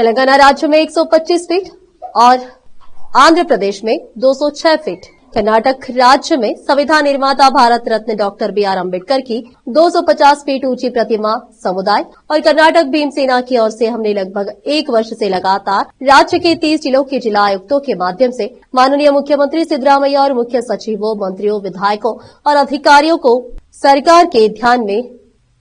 तेलंगाना राज्य में 125 फीट और आंध्र प्रदेश में 206 फीट। कर्नाटक राज्य में संविधान निर्माता Bharat Ratna doctor B are Ambedkar की 250 फीट ऊंची प्रतिमा समुदाय और कर्नाटक भीमसेना की ओर से हमने लगभग एक वर्ष से लगातार राज्य के 30 जिलों के जिला आयुक्तों के माध्यम से माननीय मुख्यमंत्री सिद्धरामैया और मुख्य सचिवों, मंत्रियों, विधायकों और अधिकारियों को सरकार के ध्यान में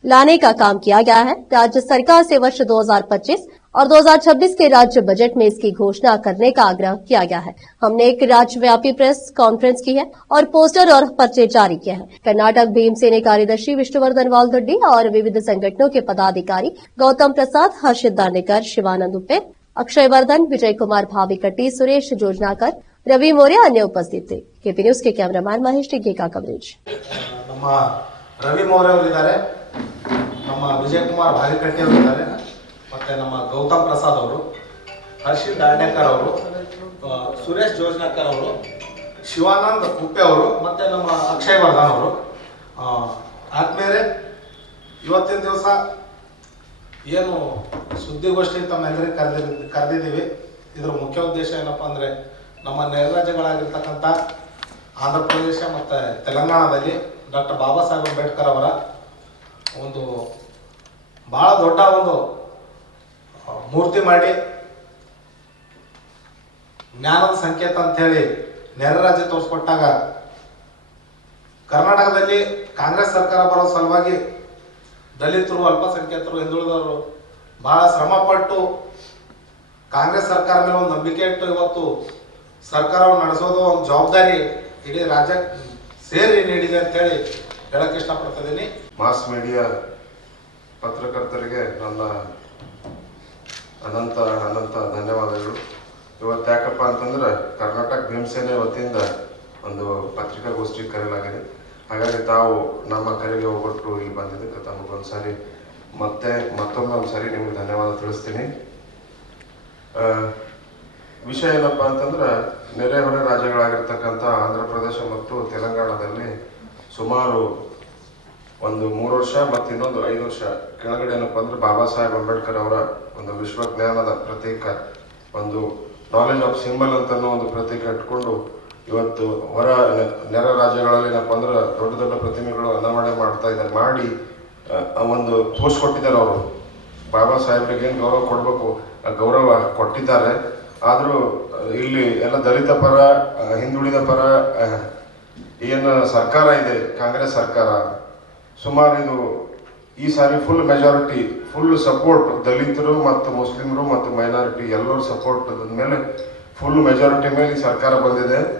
लाने का काम किया गया है। राज्य सरकार से वर्ष 2025 और 2026 के राज्य बजट में इसकी घोषणा करने का आग्रह किया गया है। हमने एक राज्यव्यापी प्रेस कॉन्फ्रेंस की है और पोस्टर और पर्चे जारी किए हैं। कर्नाटक भीमसेना कार्यदर्शी विष्णुवर्धन वालदोड्डी और विविध संगठनों के पदाधिकारी गौतम प्रसाद, हर्षित दानेकर, शिवानंद उप्पे, अक्षय वर्धन, विजय कुमार भाविकट्टी, सुरेश जोजनाकर, रवि मौर्य अन्य उपस्थित थे। केपी न्यूज के कैमरामैन महेश टिग्गे का कवरेज। रवि मौर्य ಅವರಿದ್ದಾರೆ, ನಮ್ಮ ವಿಜಯ ಕುಮಾರ್ ಭಾವಿಕಟ್ಟಿ ಅವರಿದ್ದಾರೆ, ಮತ್ತೆ ನಮ್ಮ ಗೌತಮ್ ಪ್ರಸಾದ್ ಅವರು, ಹರ್ಷಿತ್ ದಾಂಡೇಕರ್ ಅವರು, ಸುರೇಶ್ ಜೋಜ್ನಾಕರ್ ಅವರು, ಶಿವಾನಂದ್ ಉಪ್ಪೆ ಅವರು, ಮತ್ತೆ ನಮ್ಮ ಅಕ್ಷಯ್ ವರ್ಧನ್ ಅವರು. ಆದ್ಮೇಲೆ ಇವತ್ತಿನ ದಿವಸ ಏನು ಸುದ್ದಿಗೋಷ್ಠಿ ತಮ್ಮೆಲ್ಲರಿಗೂ ಕರೆದಿದ್ದೀವಿ. ಇದರ ಮುಖ್ಯ ಉದ್ದೇಶ ಏನಪ್ಪ ಅಂದರೆ, ನಮ್ಮ ನೆರೆ ರಾಜ್ಯಗಳಾಗಿರ್ತಕ್ಕಂಥ ಆಂಧ್ರ ಪ್ರದೇಶ ಮತ್ತು ತೆಲಂಗಾಣದಲ್ಲಿ ಡಾಕ್ಟರ್ ಬಾಬಾ ಸಾಹೇಬ್ ಅಂಬೇಡ್ಕರ್ ಅವರ ಒಂದು ಭಾಳ ದೊಡ್ಡ ಒಂದು ಮೂರ್ತಿ ಮಾಡಿ ಜ್ಞಾನದ ಸಂಕೇತ ಅಂತೇಳಿ ನೆರೆ ರಾಜ್ಯ ತೋರಿಸ್ಕೊಟ್ಟಾಗ ಕರ್ನಾಟಕದಲ್ಲಿ ಕಾಂಗ್ರೆಸ್ ಸರ್ಕಾರ ಬರೋ ಸಲುವಾಗಿ ದಲಿತರು, ಅಲ್ಪಸಂಖ್ಯಾತರು, ಹಿಂದುಳಿದವರು ಭಾಳ ಶ್ರಮಪಟ್ಟು ಕಾಂಗ್ರೆಸ್ ಸರ್ಕಾರ ಮೇಲೆ ಒಂದು ನಂಬಿಕೆ ಇಟ್ಟು ಇವತ್ತು ಸರ್ಕಾರವನ್ನು ನಡೆಸೋದು ಒಂದು ಜವಾಬ್ದಾರಿ ಇಡೀ ರಾಜ್ಯ ಸೇರಿ ನೀಡಿದೆ ಅಂತೇಳಿ ಹೇಳಕ್ಕೆ ಇಷ್ಟಪಡ್ತಿದ್ದೀನಿ. ಮಾಸ್ ಮೀಡಿಯಾ ಪತ್ರಕರ್ತರಿಗೆ ನನ್ನ ಅನಂತ ಧನ್ಯವಾದಗಳು. ಇವತ್ತು ಯಾಕಪ್ಪ ಅಂತಂದ್ರೆ ಕರ್ನಾಟಕ ಭೀಮಸೇನೆ ವತಿಯಿಂದ ಒಂದು ಪತ್ರಿಕಾಗೋಷ್ಠಿ ಕರೆಯಲಾಗಿದೆ. ಹಾಗಾಗಿ ತಾವು ನಮ್ಮ ಕರೆಗೆ ಹೋಗ್ಬಿಟ್ಟು ಇಲ್ಲಿ ಬಂದಿದ್ದಕ್ಕೆ ತಮಗೊಂದ್ಸಾರಿ ಮತ್ತೊಮ್ಮೆ ಒಂದ್ಸಾರಿ ನಿಮ್ಗೆ ಧನ್ಯವಾದ ತಿಳಿಸ್ತೀನಿ. ವಿಷಯ ಏನಪ್ಪ ಅಂತಂದ್ರೆ, ನೆರೆಹೊರೆ ರಾಜ್ಯಗಳಾಗಿರ್ತಕ್ಕಂಥ ಆಂಧ್ರ ಪ್ರದೇಶ ಮತ್ತು ತೆಲಂಗಾಣದಲ್ಲಿ ಸುಮಾರು ಒಂದು 3 ವರ್ಷ ಮತ್ತು ಇನ್ನೊಂದು 5 ವರ್ಷ ಕೆಳಗಡೆ ಏನಪ್ಪ ಅಂದ್ರೆ ಬಾಬಾ ಸಾಹೇಬ್ ಅಂಬೇಡ್ಕರ್ ಅವರ ಒಂದು ವಿಶ್ವಜ್ಞಾನದ ಪ್ರತೀಕ, ಒಂದು ನಾಲೆಜ್ ಆಫ್ ಸಿಂಬಲ್ ಅಂತ ಒಂದು ಪ್ರತೀಕ ಇಟ್ಕೊಂಡು ಇವತ್ತು ನೆರೆ ರಾಜ್ಯಗಳಲ್ಲಿ ಏನಪ್ಪ ಅಂದ್ರೆ ದೊಡ್ಡ ದೊಡ್ಡ ಪ್ರತಿಮೆಗಳು ಅನಾವರಣ ಮಾಡ್ತಾ ಇದ್ದಾರೆ, ಮಾಡಿ ಒಂದು ತೋರಿಸ್ಕೊಟ್ಟಿದ್ದಾರೆ. ಅವರು ಬಾಬಾ ಸಾಹೇಬ್ರಿಗೆ ಏನು ಗೌರವ ಕೊಡಬೇಕು ಗೌರವ ಕೊಟ್ಟಿದ್ದಾರೆ. ಆದರೂ ಇಲ್ಲಿ ಎಲ್ಲ ದಲಿತ ಪರ, ಹಿಂದುಳಿದ ಪರ ಏನು ಸರ್ಕಾರ ಇದೆ ಕಾಂಗ್ರೆಸ್ ಸರ್ಕಾರ, ಸುಮಾರು ಇದು ಈ ಸಾರಿ ಫುಲ್ ಮೆಜಾರಿಟಿ, ಫುಲ್ ಸಪೋರ್ಟ್ ದಲಿತರು ಮತ್ತು ಮುಸ್ಲಿಮರು ಮತ್ತು ಮೈನಾರಿಟಿ ಎಲ್ಲರೂ ಸಪೋರ್ಟ್ ಮೇಲೆ ಫುಲ್ ಮೆಜಾರಿಟಿ ಮೇಲೆ ಈ ಸರ್ಕಾರ ಬಂದಿದೆ.